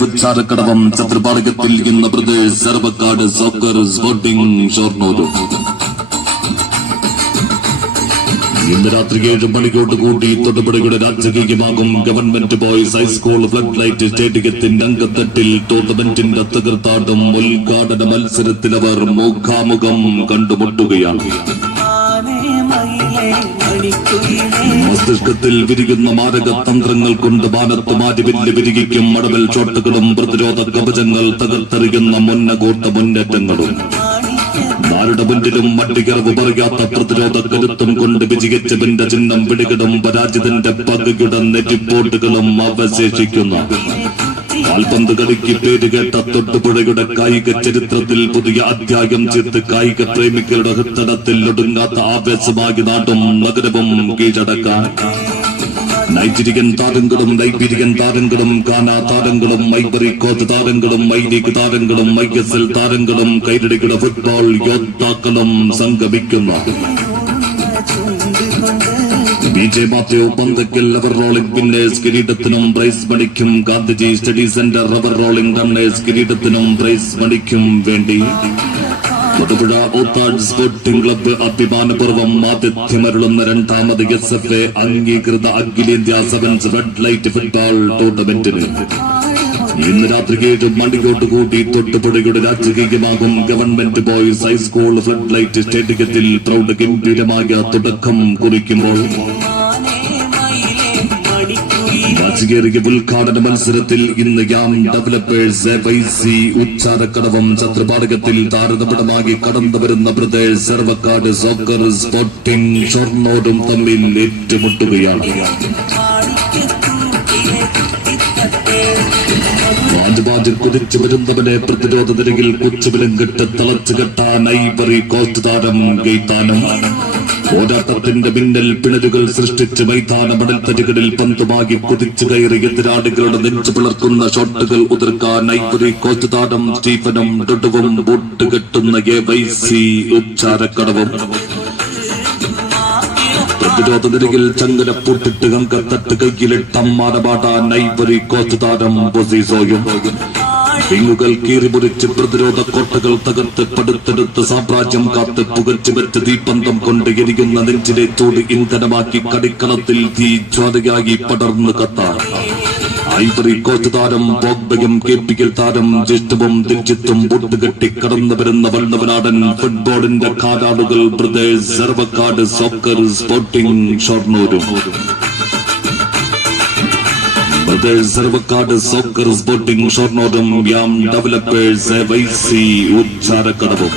പുച്ചാരക്കടവം ചത്രപാടകത്തിൽ ഇന്ന് പ്രദേശ് സർവക്കാട് സോക്കർ സ്പോർട്ടിംഗ് ഷോർണൂർ ഇന്ന് രാത്രി ഏഴ് മണിക്കോട്ട് കൂടി തൊടുപുഴയുടെ രാജകീയമാകും government boys high school flood light സ്റ്റേഡിയത്തിന്റെ അംഗത്തട്ടിൽ ടൂർണമെന്റിന്റെ തകർത്താടും ഉദ്ഘാടന മത്സരത്തിൽ അവർ മുഖാമുഖം കണ്ടുമുട്ടുകയാണ്. മസ്തിഷ്കത്തിൽ വിരിയുന്ന മാരക തന്ത്രങ്ങൾ കൊണ്ട് മാനത്ത് മാറ്റിവില്ല് വിരികിക്കും മടവൽ ചോട്ടുകളും പ്രതിരോധ കവചങ്ങൾ തകർത്തെറിയുന്ന മുന്നകൂട്ട മുന്നേറ്റങ്ങളും. ആരുടെ മുന്നിലും മട്ടികറവ് പറയാത്ത പ്രതിരോധ കരുത്തും കൊണ്ട് വിജയിച്ചവന്റെ ചിഹ്നം പിടികിടും പരാജിതന്റെ പകുകിടം നെറ്റിപ്പോട്ടുകളും അവശേഷിക്കുന്ന. കാൽപന്ത് കളിക്ക് പേര് കേട്ട തൊട്ടുപുഴയുടെ കായിക ചരിത്രത്തിൽ പുതിയ അധ്യായം ചേർത്ത് കായിക പ്രേമികളുടെ ഹൃത്തടത്തിൽ ഒടുങ്ങാത്ത ആവേശമായി നാടും നഗരവും കീഴടക്കാൻ. നൈജീരിയൻ താരങ്ങളും നൈബീരിയൻ താരങ്ങളും കാന താരങ്ങളും ഐബറി കോത്ത് താരങ്ങളും ഐ ലീഗ് താരങ്ങളും ഐ എസ് എൽ താരങ്ങളും കൈരടികളുടെ ഫുട്ബോൾ യോദ്ധാക്കളും സംഗമിക്കുന്ന. B J Mathew Panthackal rubber rolling winners കിരീടത്തിനും prize മണിക്കും Gandhiji study centre rubber rolling runners കിരീടത്തിനും prize മണിക്കും വേണ്ടി. തൊടുപുഴ ഊത്താഡ് സ്പോർട്ടിംഗ് ക്ലബ്ബ് അഭിമാനപൂർവം ആതിഥ്യമരുളുന്ന രണ്ടാമത് എസ് എഫ് എ അംഗീകൃത അഖിലേന്ത്യാ സെവൻസ് റെഡ് ലൈറ്റ് ഫുട്ബോൾ ടൂർണമെന്റിന്. ഇന്ന് രാത്രി ഏഴ് മണിക്കോട്ട് കൂടി തൊട്ടുപുഴയുടെ രാജകീയമാകും government boys high school flood light സ്റ്റേഡിയത്തിൽ പ്രൗഢ ഗംഭീരമായ തുടക്കം കുറിക്കുമ്പോൾ. രാജകീയ ഉദ്ഘാടന മത്സരത്തിൽ ഇന്ന് യാം ഡെവലപ്പേഴ്സ് ഉച്ചാരക്കടവം ചത്രപാടകത്തിൽ താരതമ്യമായി കടന്നു വരുന്ന ബ്രദേഴ്സ് സർവക്കാട് സോക്കർ സ്പോർട്ടിംഗ് ഷൊർണോടും തമ്മിൽ ഏറ്റുമുട്ടുകയാണ്. വാജുവാജിൽ കുതിച്ചു വരുന്നവനെ പ്രതിരോധ നിരയിൽ കൊച്ചുവിലും കെട്ട് തിളച്ചു കെട്ടാൻ ഐവറി കോസ്റ്റ് താരം ഗെയ്ത്താനും പോരാട്ടത്തിന്റെ മിന്നൽ പിണരുകൾ സൃഷ്ടിച്ച് മൈതാന മണൽത്തരികളിൽ പന്തുമാകി കുതിച്ചു കയറി എതിരാളികളുടെ നെഞ്ചു പിളർക്കുന്ന ഷോട്ടുകൾ ഉതിർക്കാൻ ഐവറി കോച്ച് താടം സ്റ്റീഫനും ഡൊഡുവും ബോട്ട് കെട്ടുന്ന എ വൈ സി ഉച്ചാരക്കടവും. പ്രതിരോധ നിരയിൽ ചങ്ങലപ്പൂട്ടിട്ട് കങ്കത്തട്ട് കയ്യിലിട്ടമ്മാനപാടാൻ ഐവറി കോച്ച് താരം ബൊസീസോയും. വിങ്ങുകൾ കീറിമുറിച്ച് പ്രതിരോധ കോട്ടകൾ തകർത്ത് പടുത്തെടുത്ത് സാമ്രാജ്യം കാത്ത് പുകച്ചു വെച്ച് തീപ്പന്തം കൊണ്ട് എരിയുന്ന നെഞ്ചിലെ ചൂട് ഇന്ധനമാക്കി കടിക്കളത്തിൽ തീ ജ്വാലയായി പടർന്നു കത്താൻ ഐവറി കോസ്റ്റ് താരം പോഗ്ബയും കെ പി എൽ താരം ജ്യേഷ്ഠവും ദിൽജിത്തും പൊട്ടുകെട്ടി കടന്നു വരുന്ന വല്ലവനാടൻ ഫുട്ബോളിന്റെ കാലാളുകൾ ബ്രദേഴ്സ് സർവക്കാട് സോക്കർ സ്പോർട്ടിംഗ് ഷൊർണൂരും. സർവക്കാട് സോക്കർ സ്പോർട്ടിംഗ് ഷൊർണൂരും യാം ഡെവലപ്പേഴ്സ് വൈ സി ഉച്ചാരക്കടവും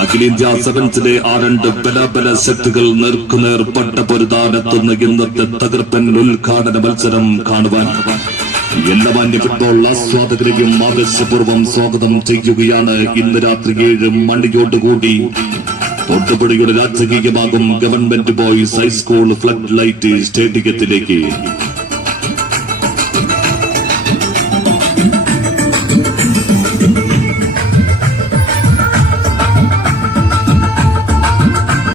അഖിലേന്ത്യാ സെവൻസിലെ ആ ബലബല ശക്തികൾ നേർക്കുനേർ പട്ടപൊരുതാനെത്തുന്ന ഇന്നത്തെ തകർപ്പൻ ഉദ്ഘാടന മത്സരം കാണുവാൻ. എല്ലാ ഫുട്ബോൾ ആസ്വാദകരെയും ആവേശപൂർവം സ്വാഗതം ചെയ്യുകയാണ് ഇന്ന് രാത്രി ഏഴ് മണിയോടുകൂടി. തൊട്ടുപുഴയുടെ രാജകീയമാകും government boys high school flood light സ്റ്റേഡിയത്തിലേക്ക്.